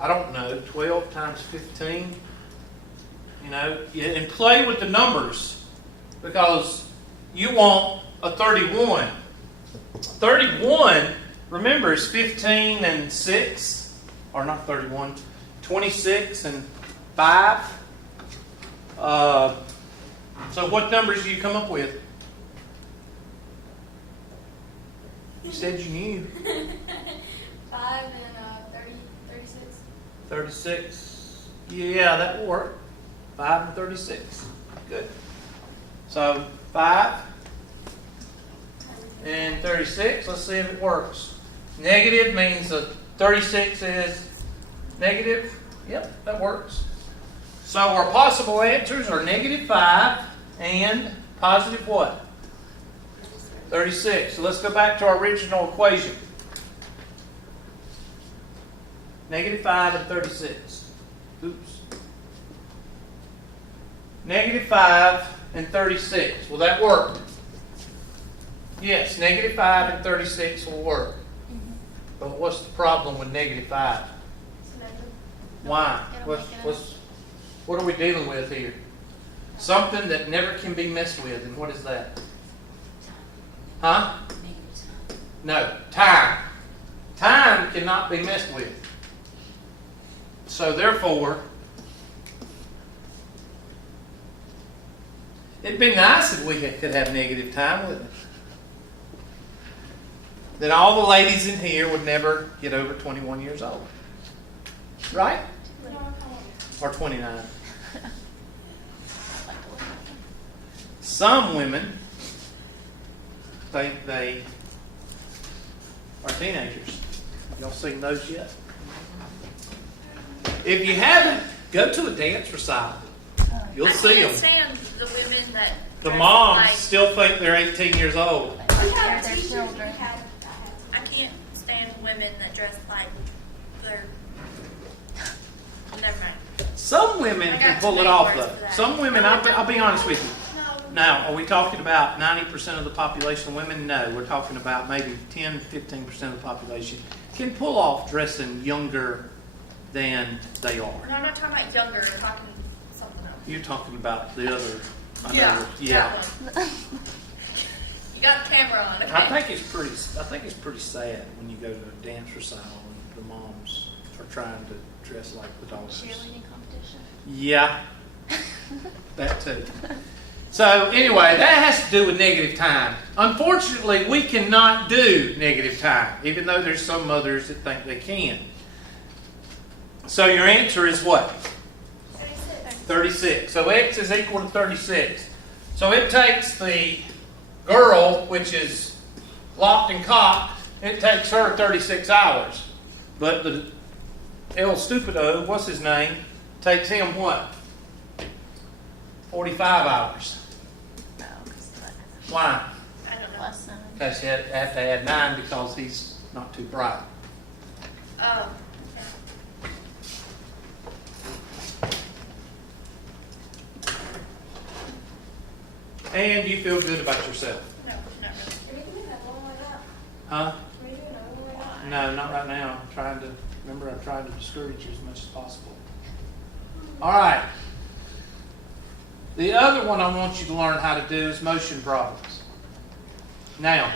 I don't know, 12 times 15. You know, and play with the numbers because you want a 31. 31, remember, is 15 and 6, or not 31, 26 and 5. So what numbers do you come up with? You said you knew. 5 and 36. 36. Yeah, that will work. 5 and 36. Good. So 5 and 36. Let's see if it works. Negative means that 36 is negative. Yep, that works. So our possible answers are -5 and positive what? 36. So let's go back to our original equation. -5 and 36. Oops. -5 and 36. Will that work? Yes, -5 and 36 will work. But what's the problem with -5? Why? What are we dealing with here? Something that never can be messed with. And what is that? Huh? No, time. Time cannot be messed with. So therefore, it'd be nice if we could have negative time, wouldn't it? Then all the ladies in here would never get over 21 years old. Right? Or 29. Some women think they are teenagers. Y'all seen those yet? If you haven't, go to a dance recital. You'll see them. I can't stand the women that The dress moms like, still think they're 18 years old. We have Their teachers. children. I can't stand women that dress like they're. Never mind. Some women I can got pull too it many off, words though. for that. Some women, I'll be honest with you. No. Now, are we talking about 90% of the population women? No, we're talking about maybe 10, 15% of the population can pull off dressing younger than they are. No, I'm not talking about younger. I'm talking something else. You're talking about the other. I know, Yeah. yeah. That one. You got the camera on. Okay. I think it's pretty sad when you go to a dance recital and the moms are trying to dress like the daughters. Cheerleading competition. Yeah, that too. So anyway, that has to do with negative time. Unfortunately, we cannot do negative time, even though there's some mothers that think they can. So your answer is what? 36. So x is equal to 36. So it takes the girl, which is locked and cocked, it takes her 36 hours. But the El Stupido, what's his name, takes him what? 45 hours. No, because Why? I don't know. less than. Because you have to add 9 because he's not too bright. Oh. And you feel good about yourself. No, not really. Are we doing that one way up? Huh? Are we doing that one way up? No, not right now. I'm trying to discourage you as much as possible. All right. The other one I want you to learn how to do is motion problems. Now,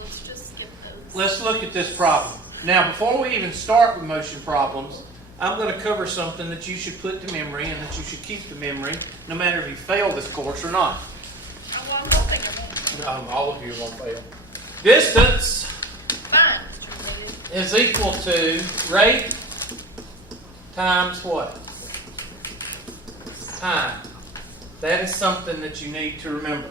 Let's just skip those. let's look at this problem. Now, before we even start with motion problems, I'm going to cover something that you should put to memory and that you should keep to memory, no matter if you fail this course or not. I'm hoping I won't. All of you won't fail. Distance Fine. is equal to rate times what? Time. That is something that you need to remember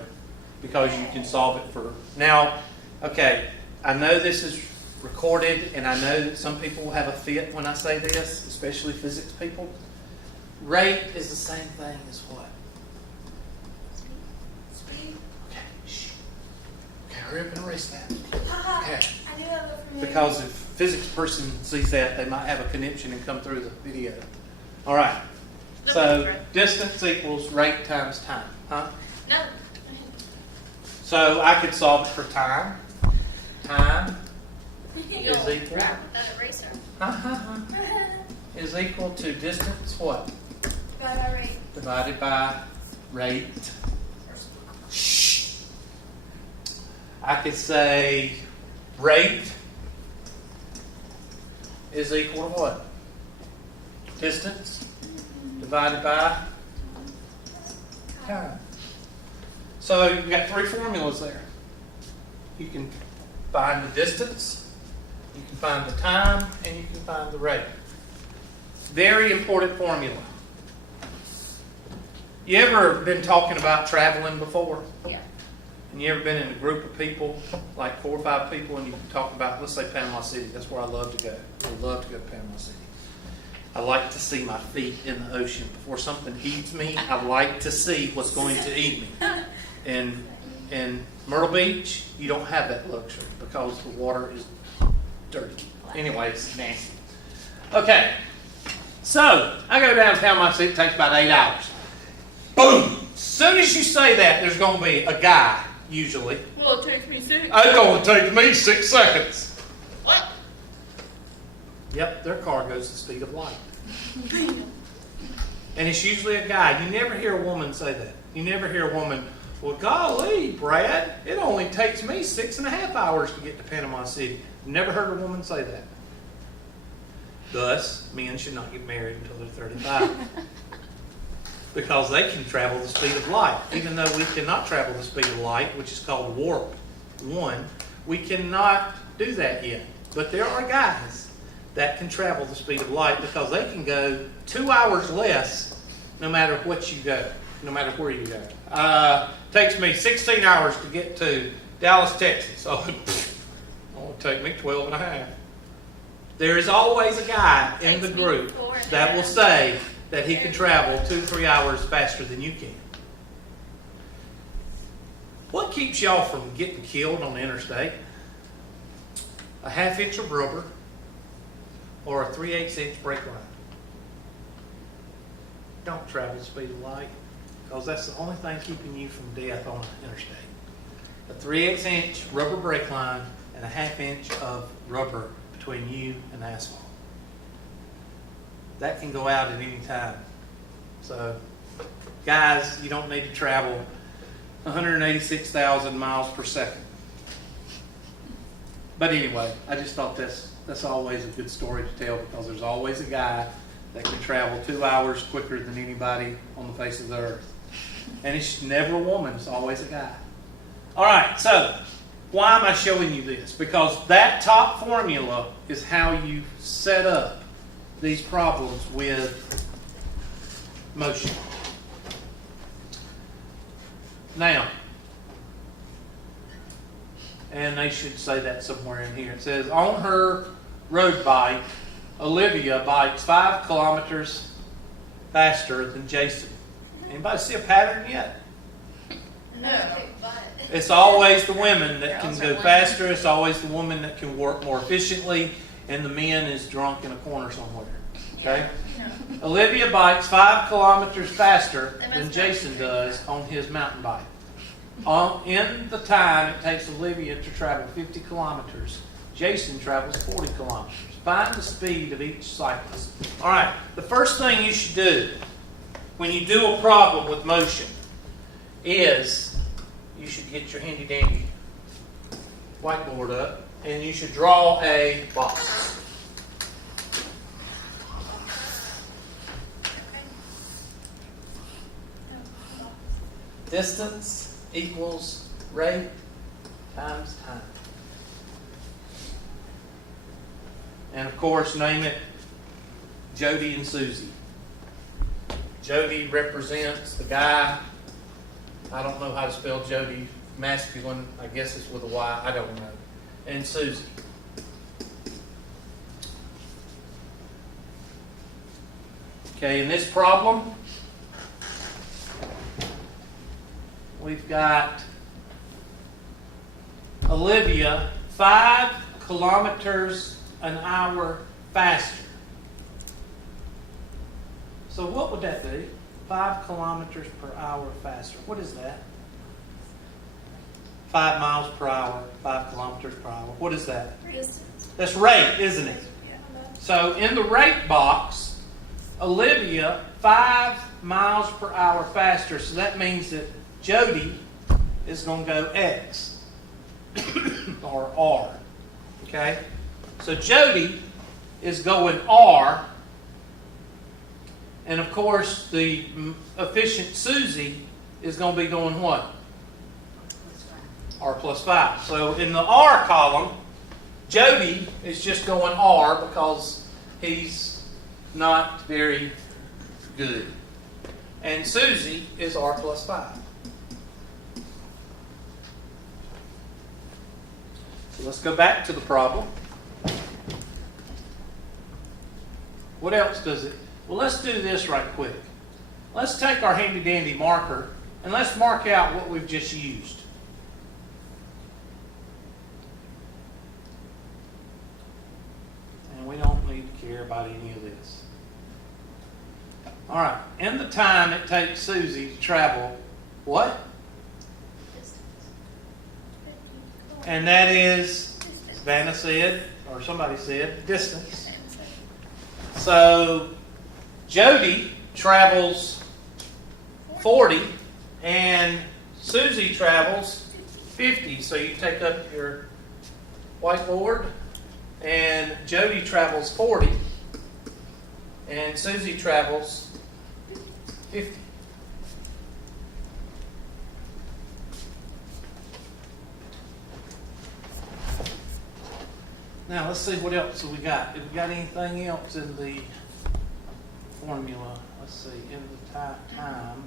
because you can solve it for... Now, okay, I know this is recorded and I know that some people will have a fit when I say this, especially physics people. Rate is the same thing as what? Speed. Okay, shh. Okay, hurry up and erase that. Haha. Okay. I knew that was familiar. Because if a physics person sees that, they might have a conniption and come through the video. All right. So distance equals rate times time. Huh? No. So I could solve it for time. Time You is go equal. grab that eraser. is equal to distance what? Divided by rate. Divided by rate. Shh. I could say rate is equal to what? Distance divided by time. So you've got three formulas there. You can find the distance, you can find the time, and you can find the rate. Very important formula. You ever been talking about traveling before? Yeah. And you ever been in a group of people, like 4 or 5 people, and you talk about, let's say Panama City. That's where I love to go. I love to go to Panama City. I like to see my feet in the ocean. Before something eats me, I like to see what's going to eat me. And in Myrtle Beach, you don't have that luxury because the water is dirty. Anyways, nasty. Okay, so I go down to Panama City. It takes about 8 hours. Boom! As soon as you say that, there's going to be a guy, usually. Well, it takes me 6. It's going to take me 6 seconds. What? Yep, their car goes the speed of light. And it's usually a guy. You never hear a woman say that. You never hear a woman, well, golly, Brad, it only takes me 6.5 hours to get to Panama City. Never heard a woman say that. Thus, men should not get married until they're 35. Because they can travel the speed of light. Even though we cannot travel the speed of light, which is called warp 1, we cannot do that yet. But there are guys that can travel the speed of light because they can go 2 hours less no matter what you go, no matter where you go. Takes me 16 hours to get to Dallas, Texas. So it'll take me 12 and a half. There is always a guy in the group that will say that he can travel 2-3 hours faster than you can. What keeps y'all from getting killed on the interstate? A 1/2 inch of rubber or a 3/8 inch brake line. Don't travel the speed of light because that's the only thing keeping you from death on the interstate. A 3/8 inch rubber brake line and a 1/2 inch of rubber between you and asphalt. That can go out at any time. So, guys, you don't need to travel 186,000 miles per second. But anyway, I just thought that's always a good story to tell because there's always a guy that can travel 2 hours quicker than anybody on the face of the earth. And it's never a woman, it's always a guy. All right, so why am I showing you this? Because that top formula is how you set up these problems with motion. Now, and they should say that somewhere in here. It says, on her road bike, Olivia bikes 5 kilometers faster than Jason. Anybody see a pattern yet? No. It's always the women that can go faster. It's always the woman that can work more efficiently. And the man is drunk in a corner somewhere. Okay? No. Olivia bikes 5 kilometers faster than Jason does on his mountain bike. In the time it takes Olivia to travel 50 kilometers, Jason travels 40 kilometers. Find the speed of each cyclist. All right, the first thing you should do when you do a problem with motion is you should get your handy dandy whiteboard up and you should draw a box. Distance equals rate times time. And of course, name it Jody and Susie. Jody represents the guy. I don't know how to spell Jody. Masculine, I guess it's with a Y. I don't know. And Susie. Okay, in this problem, we've got Olivia 5 kilometers an hour faster. So what would that be? 5 kilometers per hour faster. What is that? 5 miles per hour, 5 kilometers per hour. What is that? Distance. That's rate, isn't it? Yeah. So in the rate box, Olivia 5 miles per hour faster. So that means that Jody is going to go X or R. Okay? So Jody is going R. And of course, the efficient Susie is going to be going what? R plus 5. So in the R column, Jody is just going R because he's not very good. And Susie is R plus 5. So let's go back to the problem. What else does it? Well, let's do this right quick. Let's take our handy dandy marker and let's mark out what we've just used. And we don't need to care about any of this. All right. In the time it takes Susie to travel, what? And that is, Vanna said, or somebody said, distance. So Jody travels 40 and Susie travels 50. So you take up your whiteboard and Jody travels 40 and Susie travels 50. Now let's see what else we got. Have we got anything else in the formula? Let's see, in the time.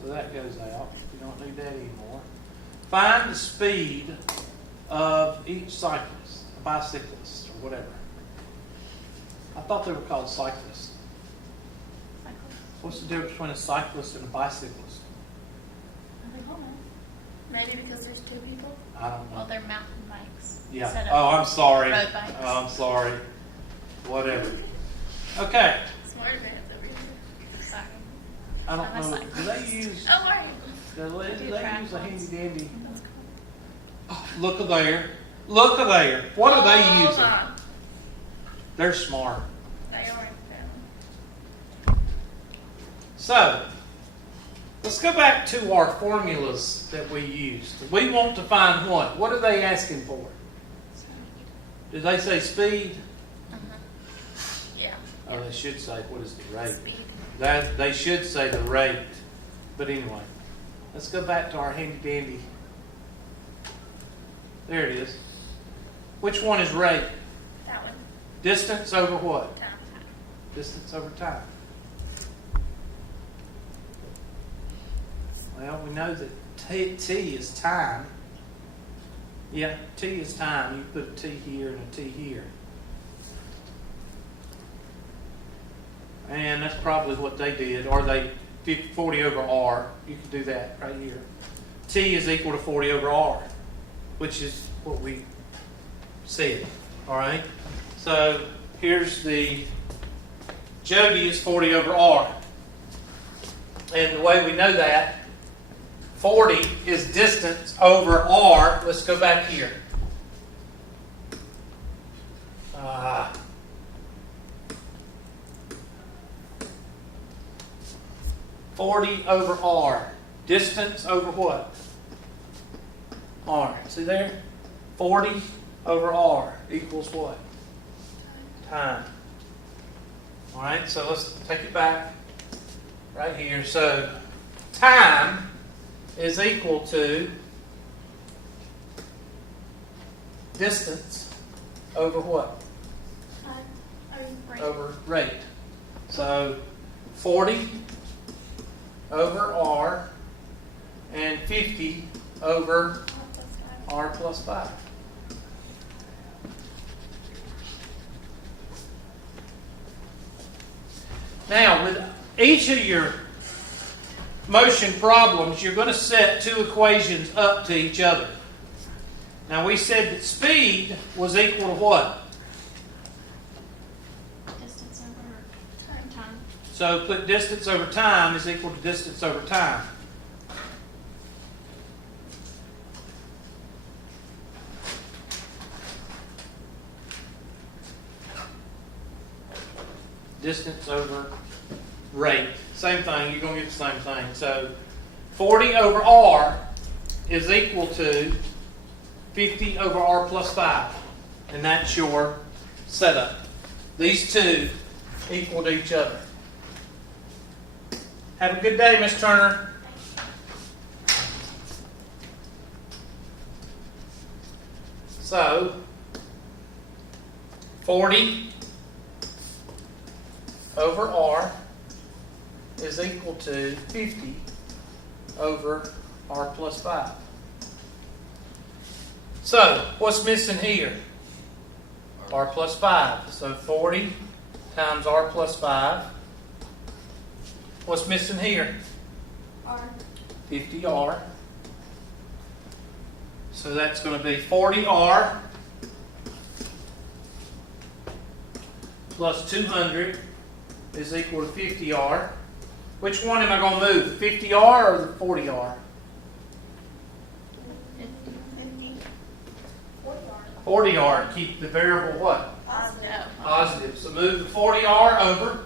So that goes out. We don't need that anymore. Find the speed of each cyclist, a bicyclist, or whatever. I thought they were called cyclists. What's the difference between a cyclist and a bicyclist? I don't know. Maybe because there's two people. I don't know. Well, they're mountain bikes. Yeah. instead of Oh, I'm sorry. road bikes. Oh, I'm sorry. Whatever. Okay. Smart man's over here. Sorry. I don't I'm a know. cyclist. Do they use? Oh, are you? Do I they do use a triathlons. handy dandy? That's cool. Oh, look at there. Look at there. What are they Hold using? on. They're smart. They are down. So, let's go back to our formulas that we used. We want to find what? What are they asking for? Did they say speed? Yeah. Oh, they should say what is the rate. Speed. That they should say the rate. But anyway, let's go back to our handy dandy. There it is. Which one is rate? That one. Distance over what? Time. Distance over time. Well, we know that t is time. Yeah, t is time. You put a t here and a t here. And that's probably what they did. Or they did 40 over r. You can do that right here. T is equal to 40 over r, which is what we said. All right? So here's the Jody is 40 over r. And the way we know that, 40 is distance over r. Let's go back here. 40 over r. Distance over what? R. See there? 40 over r equals what? Time. All right, so let's take it back right here. So time is equal to distance over what? Over rate. So 40 over r and 50 over r plus 5. Now, with each of your motion problems, you're going to set two equations up to each other. Now, we said that speed was equal to what? Distance over time. So put distance over time is equal to distance over time. distance over rate. Same thing, you're going to get the same thing. So 40 over R is equal to 50 over R plus 5. And that's your setup. These two equal to each other. Have a good day, Ms. Turner. So, 40 over R is equal to 50 over R plus 5. So, what's missing here? R plus 5. So 40 times R plus 5. What's missing here? R. 50R. So that's going to be 40R plus 200 is equal to 50R. Which one am I going to move? 50R or the 40R? 40R. Keep the variable what? Positive. Positive. So move the 40R over.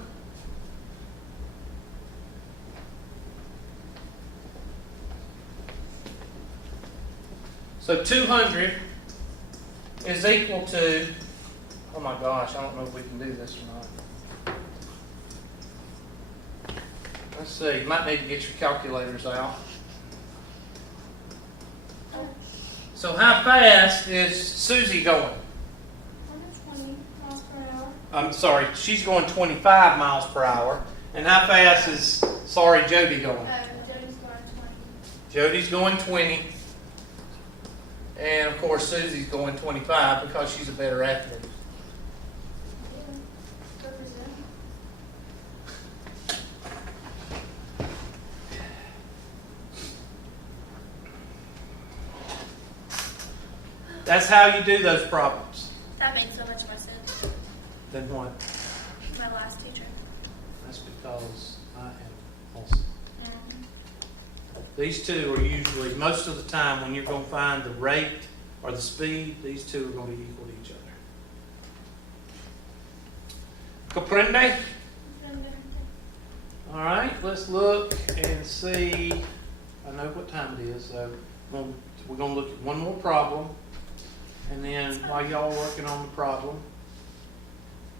So 200 is equal to, oh my gosh, I don't know if we can do this or not. Let's see, you might need to get your calculators out. So how fast is Susie going? 120 miles per hour. I'm sorry, she's going 25 miles per hour. And how fast is, Jody going? Jody's going 20. Jody's going 20. And of course, Susie's going 25 because she's a better athlete. Yeah. Represent. That's how you do those problems. That made so much more sense. Then what? My last teacher. That's because I am awesome. These two are usually, most of the time, when you're going to find the rate or the speed, these two are going to be equal to each other. Comprende? All right, let's look and see. I know what time it is, so we're going to look at one more problem. And then while y'all are working on the problem,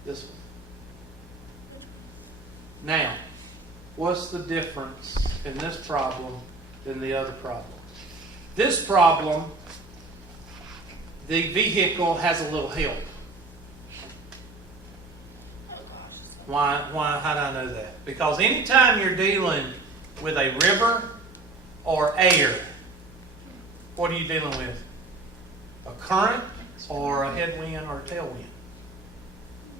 this one. Now, what's the difference in this problem than the other problem? This problem, the vehicle has a little help. Oh gosh. Why? How do I know that? Because anytime you're dealing with a river or air, what are you dealing with? A current or a headwind or a tailwind?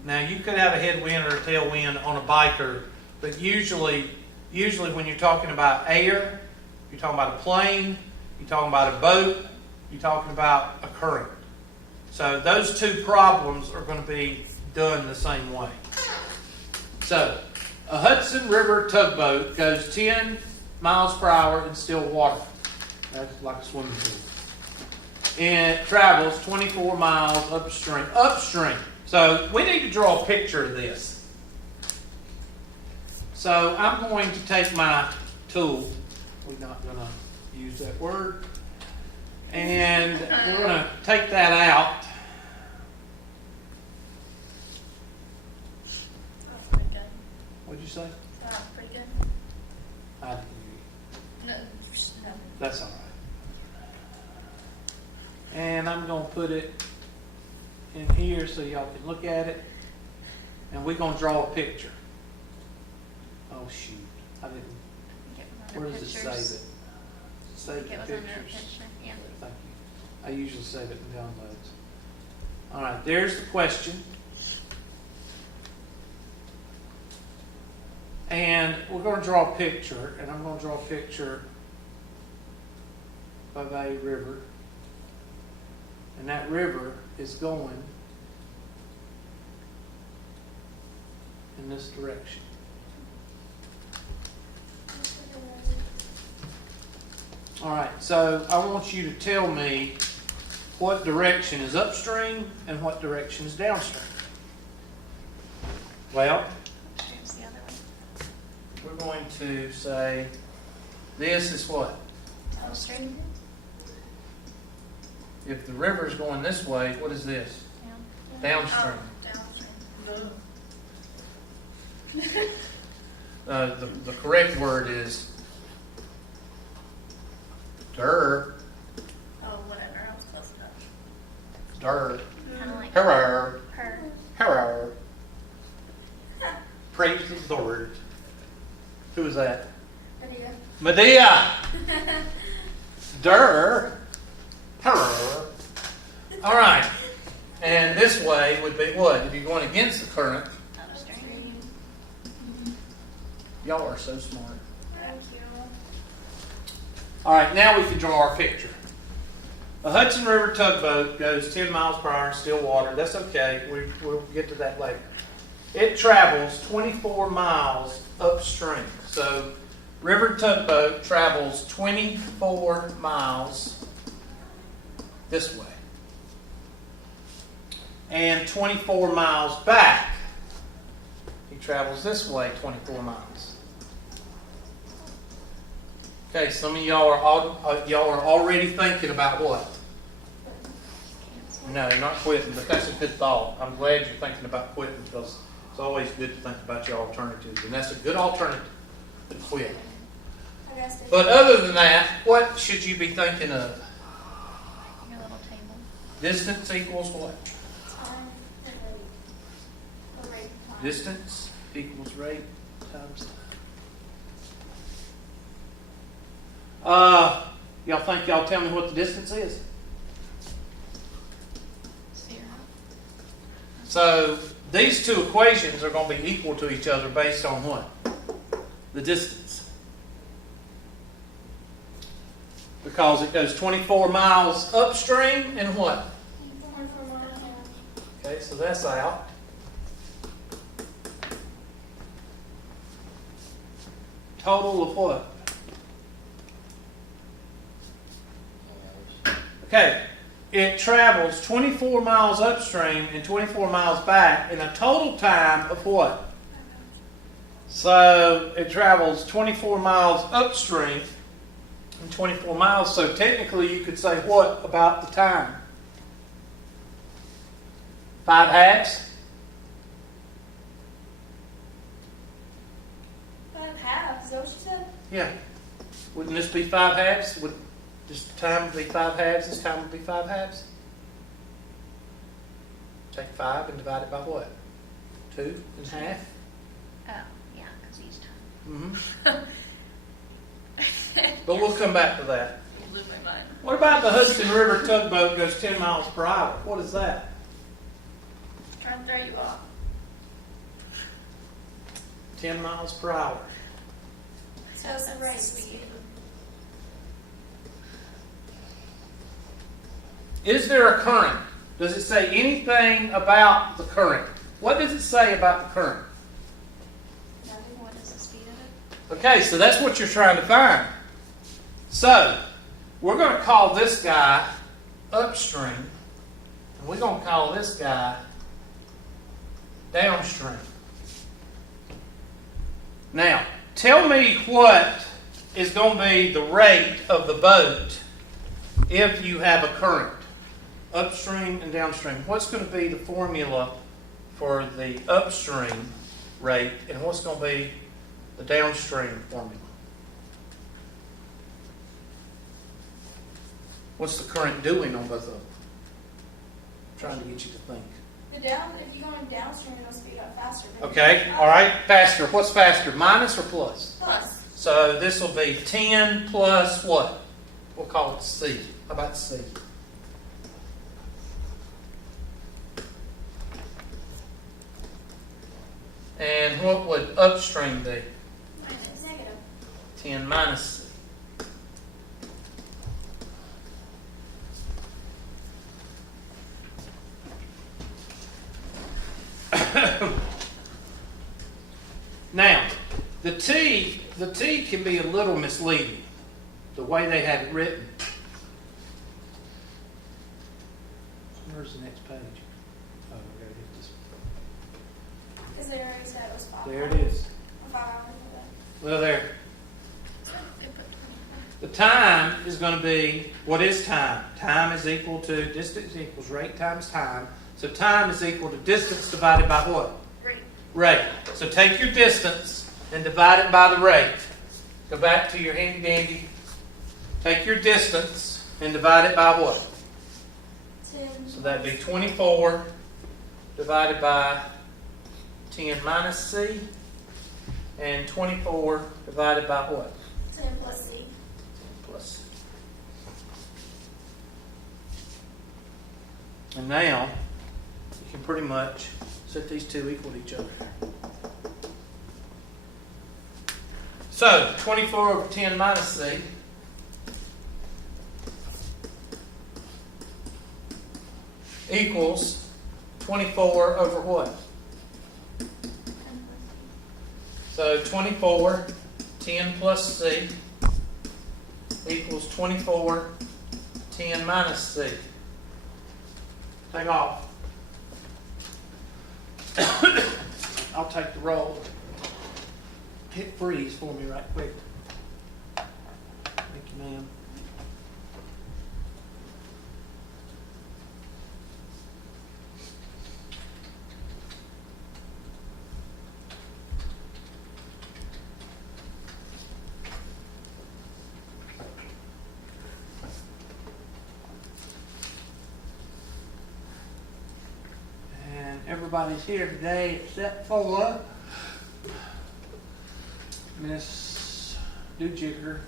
Now, you could have a headwind or a tailwind on a biker, but usually when you're talking about air, you're talking about a plane, you're talking about a boat, you're talking about a current. So those two problems are going to be done the same way. So, a Hudson River tugboat goes 10 miles per hour in still water. That's like a swimming pool. And it travels 24 miles upstream. So we need to draw a picture of this. So I'm going to take my tool. We're not going to use that word. And we're going to take that out. That's pretty good. What'd you say? That's pretty good. I didn't hear you. No. That's all right. And I'm going to put it in here so y'all can look at it. And we're going to draw a picture. Oh, shoot. I didn't. Where does it save it? Save It the was under pictures. picture, yeah. Thank you. I usually save it in downloads. All right, there's the question. And we're going to draw a picture, and I'm going to draw a picture of a river. And that river is going in this direction. All right, so I want you to tell me what direction is upstream and what direction is downstream. Well, we're going to say this is what? Downstream. If the river's going this way, what is this? Down. Downstream. Downstream. The correct word is der. Oh, whatever. I was close enough. Der. Kind of like Her. her. Her. Praise the Lord. Who is that? Lydia. Medea. Der. Her. All right. And this way would be what? If you're going against the current. Downstream. Y'all are so smart. Thank you. All right, now we can draw our picture. The Hudson River tugboat goes 10 miles per hour in still water. That's okay. We'll get to that later. It travels 24 miles upstream. So, river tugboat travels 24 miles this way. And 24 miles back. He travels this way 24 miles. Okay, some of y'all are already thinking about what? No, you're not quitting, but that's a good thought. I'm glad you're thinking about quitting because it's always good to think about your alternatives, and that's a good alternative to quit. I guess it's But other than that, what should you be thinking of? Your little table. Distance equals what? time and rate. The rate of time. Distance equals rate times time. Y'all think y'all tell me what the distance is? 0. So these two equations are going to be equal to each other based on what? The distance. Because it goes 24 miles upstream and what? 24 miles. Okay, so that's out. Total of what? Okay, it travels 24 miles upstream and 24 miles back in a total time of what? So it travels 24 miles upstream and 24 miles. So technically you could say what about the time? 5 halves? 5 halves, is that what you said? Yeah. Wouldn't this be 5 halves? Would this time be 5 halves? This time would be 5 halves? Take 5 and divide it by what? 2 and a half? Oh, yeah, because each time. Mm-hmm. But we'll come back to that. You blew my mind. What about the Hudson River tugboat goes 10 miles per hour? What is that? Trying to throw you off. 10 miles per hour. So it's the rate. Sweet. Is there a current? Does it say anything about the current? What does it say about the current? What is the speed of it? Okay, so that's what you're trying to find. So, we're going to call this guy upstream, and we're going to call this guy downstream. Now, tell me what is going to be the rate of the boat if you have a current, upstream and downstream. What's going to be the formula for the upstream rate, and what's going to be the downstream formula? What's the current doing on both of them? I'm trying to get you to think. If you're going downstream, it'll speed up faster. Okay, all right, faster. What's faster, minus or plus? Plus. So this will be 10 plus what? We'll call it C. How about C? And what would upstream be? Minus. Negative. 10 minus C. Now, the T can be a little misleading, the way they have it written. Where's the next page? Oh, there it is. Because they already said it was 5 There it is. 5 hours. Well, there. So it put 24. The time is going to be, what is time? Time is equal to, distance equals rate times time. So time is equal to distance divided by what? Rate. Rate. So take your distance and divide it by the rate. Go back to your handy dandy. Take your distance and divide it by what? 10. So that'd be 24 divided by 10 minus C. And 24 divided by what? 10 plus C. Plus C. And now, you can pretty much set these two equal to each other. So, 24 over 10 minus C equals 24 over what? 10 plus So 24, 10 plus C equals 24, 10 minus C. Take off. I'll take the roll. Hit freeze for me right quick. Thank you, ma'am. And everybody's here today except for Miss Dujigger.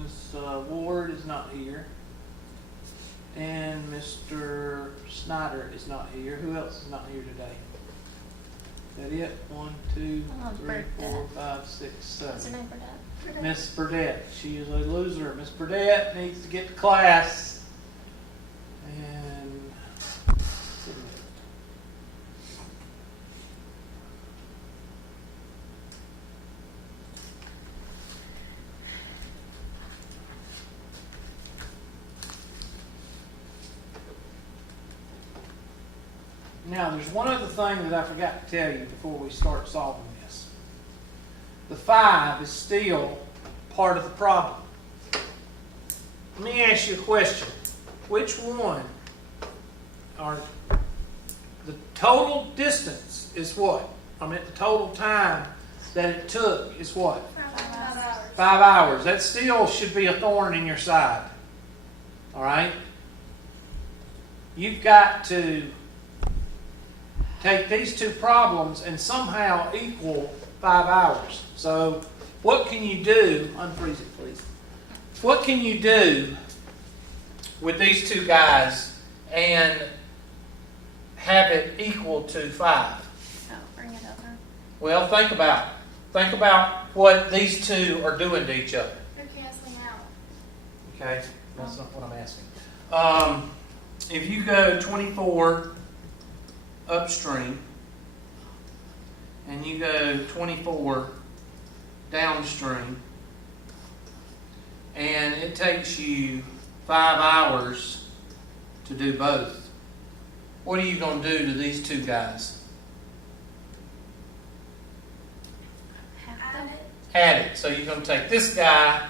Miss Ward is not here. And Mr. Snyder is not here. Who else is not here today? Is that it? 1, 2, 3, 4, 5, 6, What's 7. her name for that? Miss Burdette. She is a loser. Miss Burdette needs to get to class. And now, there's one other thing that I forgot to tell you before we start solving this. The 5 is still part of the problem. Let me ask you a question. Which one are the total distance is what? I mean, the total time that it took is what? 5 hours. 5 hours. That still should be a thorn in your side. All right? You've got to take these two problems and somehow equal 5 hours. So what can you do? Unfreeze it, please. What can you do with these two guys and have it equal to 5? Oh, bring it over. Well, think about what these two are doing to each other. They're canceling out. Okay, that's not what I'm asking. If you go 24 upstream and you go 24 downstream, and it takes you 5 hours to do both, what are you going to do to these two guys? Half them. Add it. So you're going to take this guy,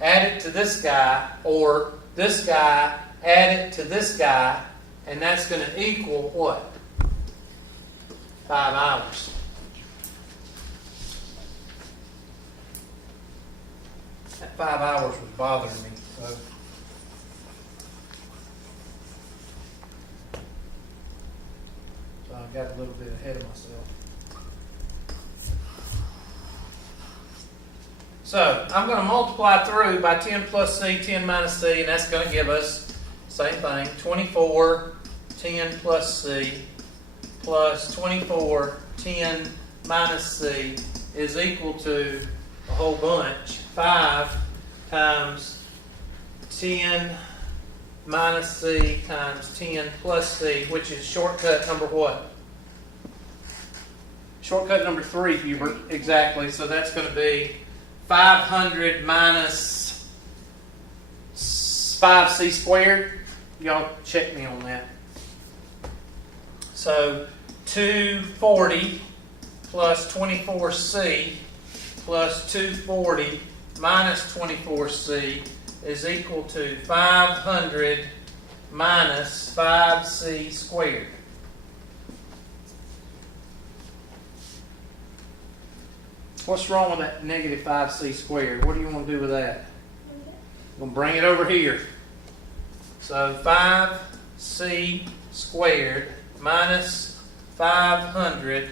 add it to this guy, or this guy, add it to this guy, and that's going to equal what? 5 hours. That 5 hours was bothering me. So I got a little bit ahead of myself. So I'm going to multiply through by 10 plus C, 10 minus C, and that's going to give us the same thing, 24, 10 plus C, plus 24, 10 minus C is equal to a whole bunch. 5 times 10 minus C times 10 plus C, which is shortcut number what? Shortcut number 3, Hubert. Exactly. So that's going to be 500 minus 5C squared. Y'all check me on that. So 240 plus 24C plus 240 minus 24C is equal to 500 minus 5C squared. What's wrong with that negative 5C squared? What do you want to do with that? I'm going to bring it over here. So 5C squared minus 500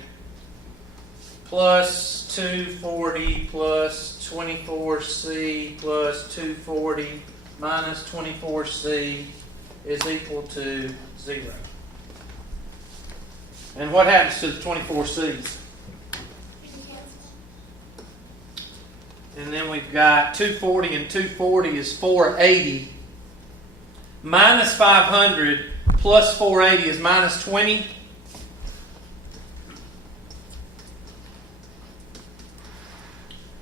plus 240 plus 24C plus 240 minus 24C is equal to 0. And what happens to the 24C's? And then we've got 240 and 240 is 480. Minus 500 plus 480 is minus 20.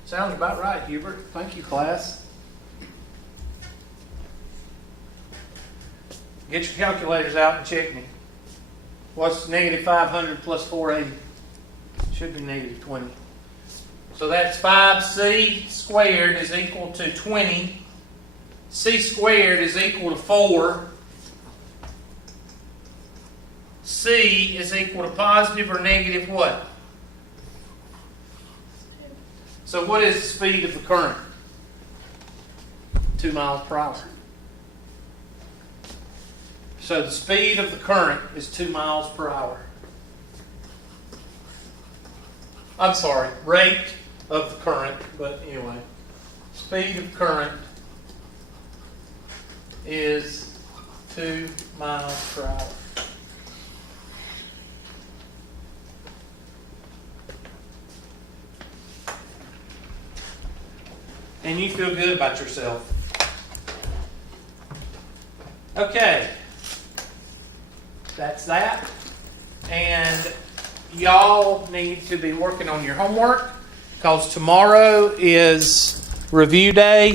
Sounds about right, Hubert. Thank you, class. Get your calculators out and check me. What's negative 500 plus 480? Should be negative 20. So that's 5C squared is equal to 20. C squared is equal to 4. C is equal to positive or negative what? So what is the speed of the current? 2 miles per hour. So the speed of the current is 2 miles per hour. I'm sorry, rate of the current, but anyway. Speed of current is 2 miles per hour. And you feel good about yourself. Okay. That's that. And y'all need to be working on your homework because tomorrow is review day.